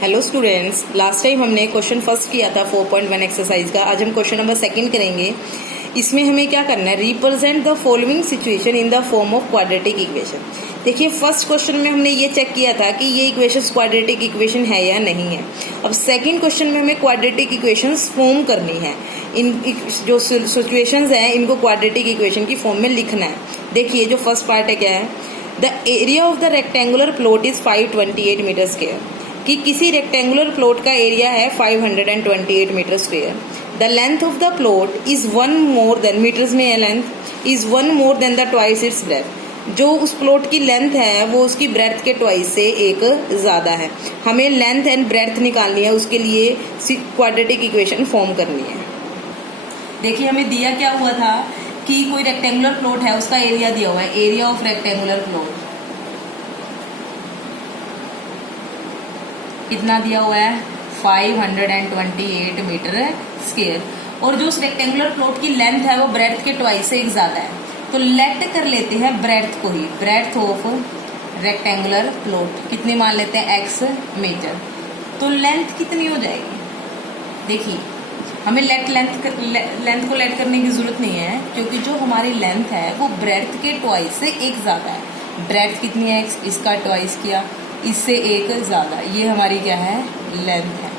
Hello students, last time हमने question first किया था 4.1 एक्सरसाइज का। आज हम क्वेश्चन नंबर सेकंड करेंगे। इसमें हमें क्या करना है, represent the following situation in the form of quadratic equation. देखिए, फर्स्ट क्वेश्चन में हमने ये चेक किया था कि ये इक्वेशन क्वाड्रेटिक इक्वेशन है या नहीं है। अब सेकंड क्वेश्चन में हमें क्वाड्रेटिक इक्वेशंस फॉर्म करनी है। इन जो सिचुएशंस हैं इनको क्वाड्रेटिक इक्वेशन की फॉर्म में लिखना है। देखिए, जो फर्स्ट पार्ट है क्या है, the area of the rectangular plot is 528 metre square. कि किसी रेक्टेंगुलर प्लॉट का एरिया है 528 metre square. The length of the plot is one more than, metres में है length, is one more than the twice its breadth. जो उस plot की length है वो उसकी ब्रेथ के ट्वाइस से एक ज्यादा है। हमें लेंथ एंड ब्रेथ निकालनी है, उसके लिए क्वाड्रेटिक इक्वेशन फॉर्म करनी है। देखिए, हमें दिया क्या हुआ था कि कोई रेक्टेंगुलर प्लॉट है, उसका एरिया दिया हुआ है, एरिया ऑफ रेक्टेंगुलर प्लॉट कितना दिया हुआ है, 528 मीटर स्क्वायर। और जो उस रेक्टेंगुलर प्लॉट की लेंथ है वो ब्रेथ के ट्वाइस से एक ज्यादा है। तो लेट कर लेते हैं ब्रेथ को ही, ब्रेथ ऑफ रेक्टेंगुलर प्लॉट कितनी मान लेते हैं, x मीटर। तो लेंथ कितनी हो जाएगी, देखिए हमें लेंथ को लेट करने की जरूरत नहीं है, क्योंकि जो हमारी लेंथ है वो ब्रेथ के ट्वाइस से एक ज्यादा है। ब्रेथ कितनी है, इसका ट्वाइस किया, इससे एक ज्यादा, ये हमारी क्या है, लेंथ है।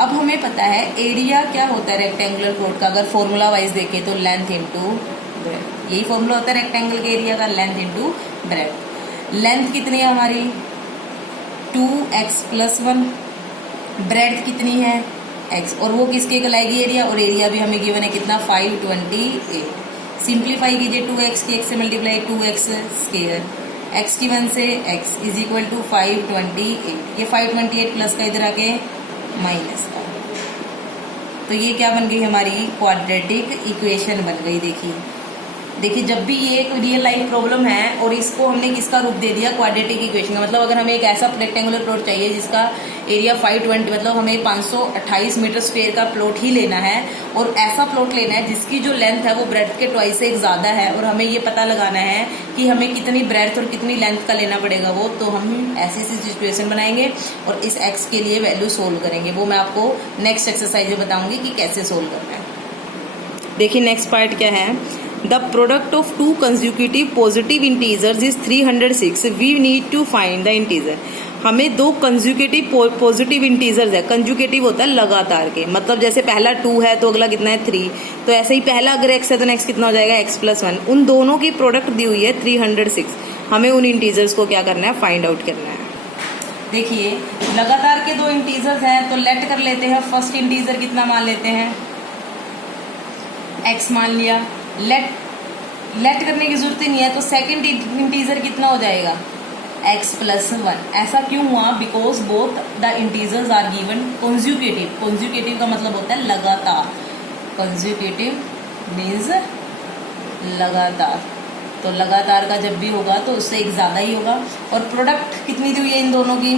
अब हमें पता है एरिया क्या होता है रेक्टेंगुलर प्लॉट का। अगर फॉर्मूला वाइज देखें तो लेंथ इंटू ब्रेथ, यही फॉर्मूला होता है रेक्टेंगल के एरिया का, लेंथ इंटू ब्रेथ। लेंथ कितनी है हमारी 2x + 1, ब्रेथ कितनी है x, और वो किसके कहलाएगी, एरिया। और एरिया भी हमें गिवन है कितना, 528। सिंप्लीफाई कीजिए, 2x की x से मल्टीप्लाई, 2x स्क्वायर, x की 1 से x इज इक्वल टू 528। ये 528 प्लस का इधर आके माइनस का, तो ये क्या बन गई हमारी, क्वाड्रेटिक इक्वेशन बन गई। देखिए जब भी ये एक रियल लाइफ प्रॉब्लम है और इसको हमने किसका रूप दे दिया, क्वाड्रेटिक इक्वेशन का। मतलब अगर हमें एक ऐसा रेक्टेंगुलर प्लॉट चाहिए जिसका एरिया 520, मतलब हमें 528 मीटर स्क्वायर का प्लॉट ही लेना है, और ऐसा प्लॉट लेना है जिसकी जो लेंथ है वो ब्रेथ के ट्वाइस से एक ज्यादा है, और हमें ये पता लगाना है कि हमें कितनी ब्रेथ और कितनी लेंथ का लेना पड़ेगा वो। तो हम ऐसी सिचुएशन बनाएंगे और इस एक्स के लिए वैल्यू सोल्व करेंगे। वो मैं आपको नेक्स्ट एक्सरसाइज में बताऊंगी कि कैसे सोल्व करना है। देखिए, नेक्स्ट पार्ट क्या है, The product of two consecutive positive integers is 306. We need to find the integer. हमें दो कंज्यूकेटिव पॉजिटिव इंटीजर्स है। कंज्यूकेटिव होता है लगातार के, मतलब जैसे पहला 2 है तो अगला कितना है 3। तो ऐसे ही पहला अगर x है तो नेक्स्ट कितना हो जाएगा, x + 1। उन दोनों की प्रोडक्ट दी हुई है 306। हमें उन इंटीजर्स को क्या करना है, फाइंड आउट करना है। देखिए, लगातार के दो इंटीजर्स हैं तो लेट कर लेते हैं। फर्स्ट इंटीजर कितना मान लेते हैं, x मान लिया। लेट करने की जरूरत ही नहीं है, तो सेकंड इंटीजर कितना हो जाएगा, x + 1। ऐसा क्यों हुआ, because both the integers are given consecutive. Consecutive का मतलब होता है लगातार, कंज्यूकेटिव मीन्स लगातार। तो लगातार का जब भी होगा तो उससे एक ज्यादा ही होगा। और प्रोडक्ट कितनी दी हुई है इन दोनों की,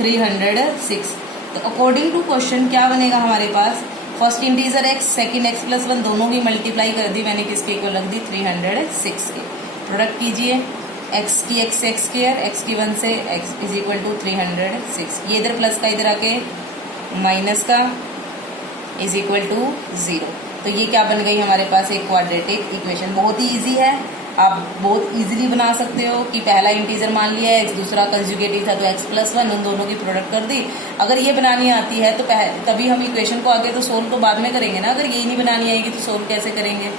306। तो अकॉर्डिंग टू क्वेश्चन क्या बनेगा हमारे पास, first integer x, second x + 1, दोनों की मल्टीप्लाई कर दी मैंने, किसके इक्वल रख दी, 306 के। प्रोडक्ट कीजिए, x की x से x स्क्वायर, x की 1 से x इज इक्वल टू 306। ये इधर प्लस का इधर आके माइनस का इज इक्वल टू 0। तो ये क्या बन गई हमारे पास, एक क्वाड्रेटिक इक्वेशन। बहुत ही ईजी है, आप बहुत इजीली बना सकते हो कि पहला इंटीजर मान लिया x, दूसरा कंजुगेटिव था तो x + 1, उन दोनों की प्रोडक्ट कर दी। अगर ये बनानी आती है तो तभी हम इक्वेशन को आगे तो सोल्व तो बाद में करेंगे ना। अगर यही नहीं बनानी आएगी तो सोल्व कैसे करेंगे।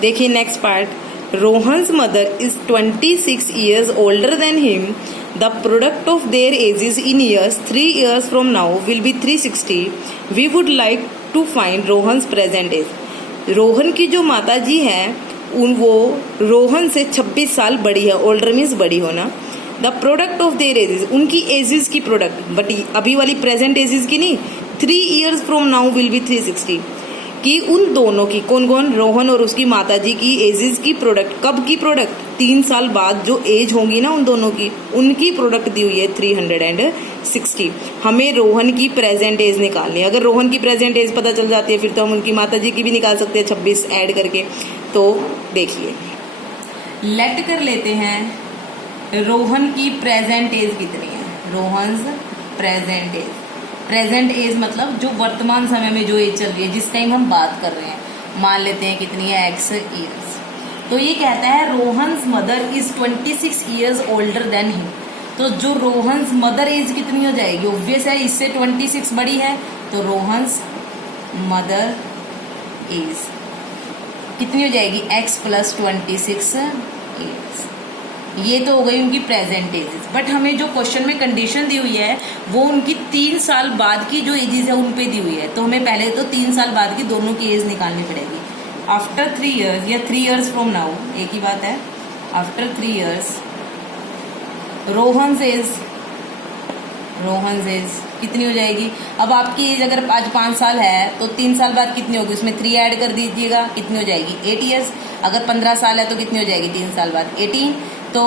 देखिए, next part, Rohan's mother is 26 years older than him. The product of their ages in years 3 years from now will be 360. We would like to find Rohan's present age. Rohan की जो माता जी है वो रोहन से 26 साल बड़ी है। ओल्डर मीन्स बड़ी होना। The product of their edges, उनकी एजेस की प्रोडक्ट, बट अभी वाली प्रेजेंट एजेस की नहीं, 3 years from now will be 360। कि उन दोनों की, कौन कौन, रोहन और उसकी माता जी की एजेस की प्रोडक्ट, कब की प्रोडक्ट, 3 साल बाद जो एज होंगी ना उन दोनों की, उनकी प्रोडक्ट दी हुई है 360। हमें रोहन की प्रेजेंट एज निकालनी है। अगर रोहन की प्रेजेंट एज पता चल जाती है फिर तो हम उनकी माता जी की भी निकाल सकते हैं 26 ऐड करके। तो देखिए, लेट कर लेते हैं रोहन की प्रेजेंट एज कितनी है। Rohan's present age. Present age मतलब जो वर्तमान समय में जो एज चल रही है, जिस टाइम हम बात कर रहे हैं, मान लेते हैं कितनी है x ईयर्स। तो ये कहता है Rohan's mother is 26 years older than him. तो जो रोहन्स मदर एज कितनी हो जाएगी, ऑब्वियस है इससे 26 बड़ी है, तो रोहन्स मदर एज कितनी हो जाएगी x प्लस 26 ईयर्स। ये तो हो गई उनकी प्रेजेंट एजेस। बट हमें जो क्वेश्चन में कंडीशन दी हुई है वो उनकी 3 साल बाद की जो एजेस है उन पे दी हुई है, तो हमें पहले तो 3 साल बाद की दोनों की एज निकालनी पड़ेगी। आफ्टर 3 ईयर्स या 3 ईयर्स फ्रॉम नाउ, एक ही बात है। आफ्टर 3 ईयर्स रोहन्स एज कितनी हो जाएगी। अब आपकी एज अगर आज 5 साल है तो 3 साल बाद कितनी होगी, उसमें 3 ऐड कर दीजिएगा, कितनी हो जाएगी 8 ईयर्स। अगर 15 साल है तो कितनी हो जाएगी 3 साल बाद 18। तो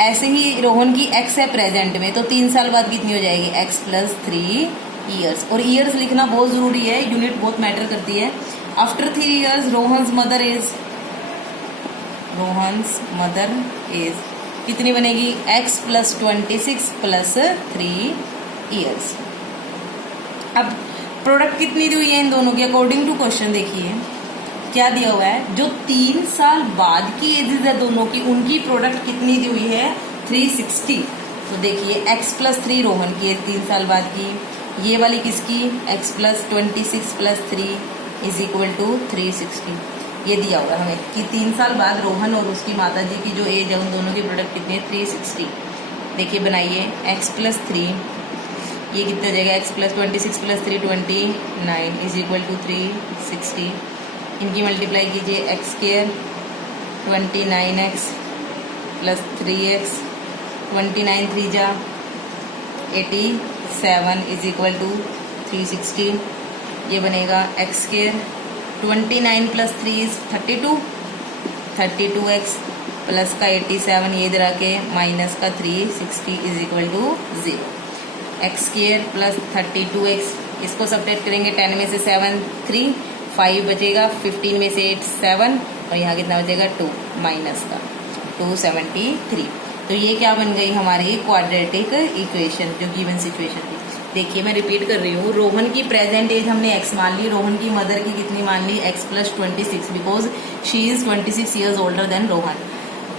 ऐसे ही रोहन की x है प्रेजेंट में, तो 3 साल बाद कितनी हो जाएगी x प्लस 3 ईयर्स। और ईयर्स लिखना बहुत जरूरी है, यूनिट बहुत मैटर करती है। After 3 years Rohan's mother age कितनी बनेगी, x प्लस 26 प्लस 3 ईयर्स। अब प्रोडक्ट कितनी दी हुई है इन दोनों की, अकॉर्डिंग टू क्वेश्चन देखिए क्या दिया हुआ है। जो 3 साल बाद की एजेस है दोनों की, उनकी प्रोडक्ट कितनी दी हुई है 360। तो देखिए x प्लस 3 रोहन की है 3 साल बाद की, ये वाली किसकी x plus 26 plus 3 is equal to 360। ये दिया हुआ है हमें कि 3 साल बाद रोहन और उसकी माता जी की जो एज है उन दोनों की प्रोडक्ट कितनी है 360। देखिए बनाइए x प्लस 3, ये कितना हो जाएगा x plus 26 plus 3 29 is equal to 360। इनकी मल्टीप्लाई कीजिए x square 29x plus 3x 29 3 जा 87 इज इक्वल टू 360। ये बनेगा x square 29 plus 3 is 32x plus का 87, ये इधर आके माइनस का 360 is equal to 0। x square plus 32x, इसको सब्ट्रैक्ट करेंगे 10 में से 7 3, 5 बचेगा, 15 में से 8 7, और यहाँ कितना बचेगा 2 माइनस का 273। तो ये क्या बन गई हमारी क्वाड्रेटिक इक्वेशन जो गिवन सिचुएशन थी। देखिए मैं रिपीट कर रही हूँ, रोहन की प्रेजेंट एज हमने x मान ली, रोहन की मदर की कितनी मान ली x plus 26, because she is 26 years older than Rohan.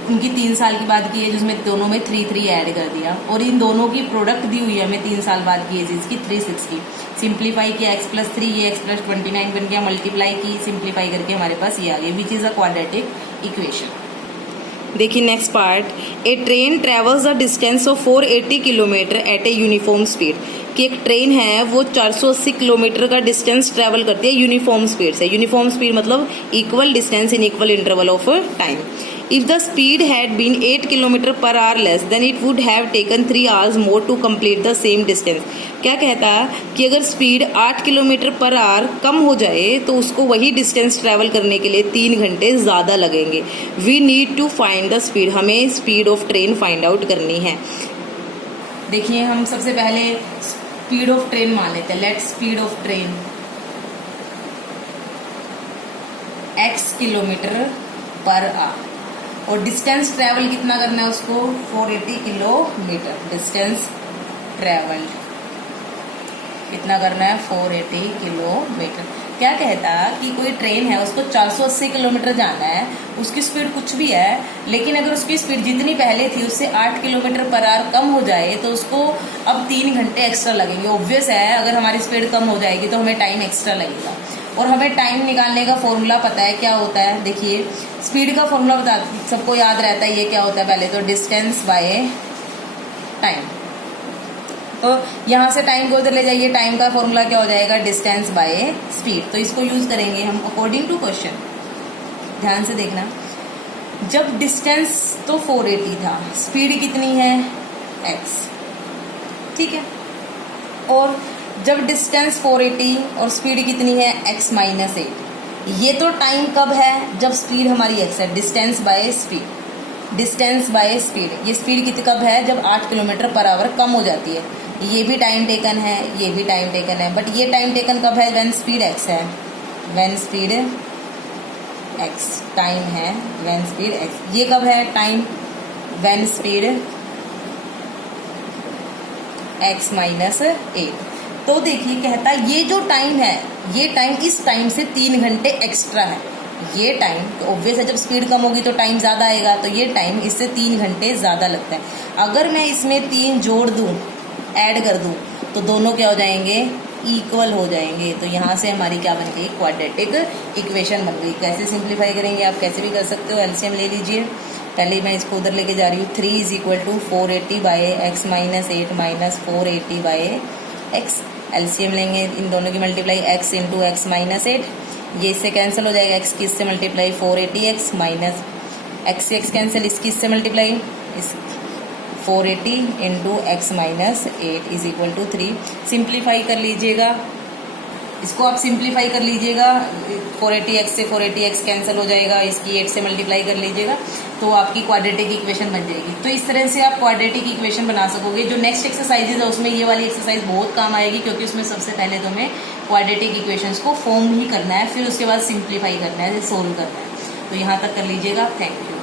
उनकी 3 साल की बाद की एज, उसमें दोनों में 3 ऐड कर दिया, और इन दोनों की प्रोडक्ट दी हुई है हमें 3 साल बाद की एज इसकी 360। सिंप्लीफाई किया x प्लस 3, ये x प्लस 29 बन गया, मल्टीप्लाई की, सिंप्लीफाई करके हमारे पास ये आ गई, which is a quadratic equation. देखिए next part, a train travels the distance of 480 kilometre at a uniform speed. कि एक ट्रेन है वो 480 किलोमीटर का डिस्टेंस ट्रेवल करती है यूनिफॉर्म स्पीड से। यूनिफॉर्म स्पीड मतलब equal distance in equal interval of time. If the speed had been 8 km per hour less, then it would have taken 3 hours more to complete the same distance. क्या कहता है कि अगर speed 8 kilometre per hour कम हो जाए तो उसको वही डिस्टेंस ट्रैवल करने के लिए 3 घंटे ज़्यादा लगेंगे। We need to find the speed, हमें speed of train find out करनी है। देखिए हम सबसे पहले स्पीड ऑफ ट्रेन मान लेते हैं। Let speed of train x kilometre per hour, और डिस्टेंस ट्रैवल कितना करना है उसको 480 किलोमीटर। डिस्टेंस ट्रैवल कितना करना है 480 किलोमीटर। क्या कहता है कि कोई ट्रेन है उसको 480 किलोमीटर जाना है, उसकी स्पीड कुछ भी है, लेकिन अगर उसकी स्पीड जितनी पहले थी उससे 8 किलोमीटर पर आवर कम हो जाए तो उसको अब 3 घंटे एक्स्ट्रा लगेंगे। ऑब्वियस है अगर हमारी स्पीड कम हो जाएगी तो हमें टाइम एक्स्ट्रा लगेगा। और हमें टाइम निकालने का फॉर्मूला पता है क्या होता है। देखिए स्पीड का फॉर्मूला बता, सबको याद रहता है, ये क्या होता है पहले तो डिस्टेंस बाय टाइम। तो यहाँ से टाइम को उधर ले जाइए, टाइम का फॉर्मूला क्या हो जाएगा डिस्टेंस बाय स्पीड। तो इसको यूज करेंगे हम अकॉर्डिंग टू क्वेश्चन। ध्यान से देखना, जब डिस्टेंस तो 480 था, स्पीड कितनी है x, ठीक है, और जब डिस्टेंस 480 और स्पीड कितनी है x माइनस 8। ये तो टाइम कब है जब स्पीड हमारी x है, distance by speed. Distance by speed, ये स्पीड कितनी कब है जब 8 किलोमीटर पर आवर कम हो जाती है। ये भी टाइम टेकन है, ये भी टाइम टेकन है, बट ये टाइम टेकन कब है व्हेन स्पीड x है, व्हेन स्पीड x टाइम है, व्हेन स्पीड x। ये कब है time when speed x minus 8। तो देखिए कहता है ये जो टाइम है, ये टाइम इस टाइम से 3 घंटे एक्स्ट्रा है। ये टाइम तो ऑब्वियस है, जब स्पीड कम होगी तो टाइम ज़्यादा आएगा, तो ये टाइम इससे 3 घंटे ज़्यादा लगता है। अगर मैं इसमें 3 जोड़ दूँ, ऐड कर दूँ, तो दोनों क्या हो जाएंगे, इक्वल हो जाएंगे। तो यहाँ से हमारी क्या बन गई, क्वाड्रेटिक इक्वेशन बन गई। कैसे सिंप्लीफाई करेंगे, आप कैसे भी कर सकते हो, एलसीएम ले लीजिए। पहले मैं इसको उधर लेके जा रही हूँ। 3 is equal to 480 by x minus 8 minus 480 by x. LCM लेंगे इन दोनों की, multiply x into x minus 8, ये इससे कैंसिल हो जाएगा। x की इससे मल्टीप्लाई 480x माइनस x से x कैंसिल, इसकी इससे मल्टीप्लाई इस 480 into x minus 8 is equal to 3। Simplify कर लीजिएगा, इसको आप सिंप्लीफाई कर लीजिएगा। 480x से 480x कैंसिल हो जाएगा, इसकी 8 से मल्टीप्लाई कर लीजिएगा, तो आपकी क्वाड्रेटिक इक्वेशन बन जाएगी। तो इस तरह से आप क्वाड्रेटिक इक्वेशन बना सकोगे। जो नेक्स्ट एक्सरसाइजेज है उसमें ये वाली एक्सरसाइज बहुत काम आएगी, क्योंकि उसमें सबसे पहले तो हमें क्वाड्रेटिक इक्वेशंस को फॉर्म ही करना है, फिर उसके बाद सिंप्लीफाई करना है, सोल्व करना है। तो यहाँ तक कर लीजिएगा। Thank you.